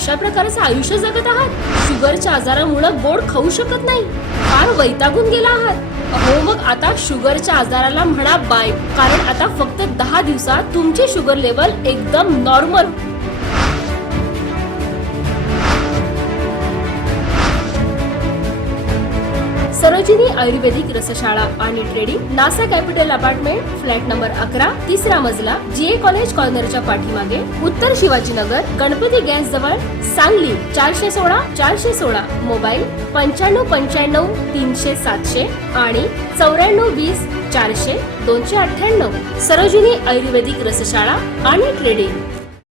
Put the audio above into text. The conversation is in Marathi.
अशा प्रकारचं आयुष्य जगत आहात? शुगरच्या आजारामुळे गोड खाऊ शकत नाही, फार वैतागून गेला आहात? अहो मग आता शुगरच्या आजाराला म्हणा बाय, कारण आता फक्त 10 दिवसात तुमची शुगर लेवल एकदम नॉर्मल. सरोजिनी आयुर्वेदिक रसशाळा आणि trading, NASA capital apartment, flat number 11, तिसरा मजला, जीए कॉलेज कॉर्नरच्या पाठीमागे, उत्तर शिवाजीनगर, गणपती गॅस जवळ, सांगली. 416 मोबाईल 9595 300 700 आणि 9420 400 298. सरोजिनी आयुर्वेदिक रसशाळा आणि ट्रेडिंग.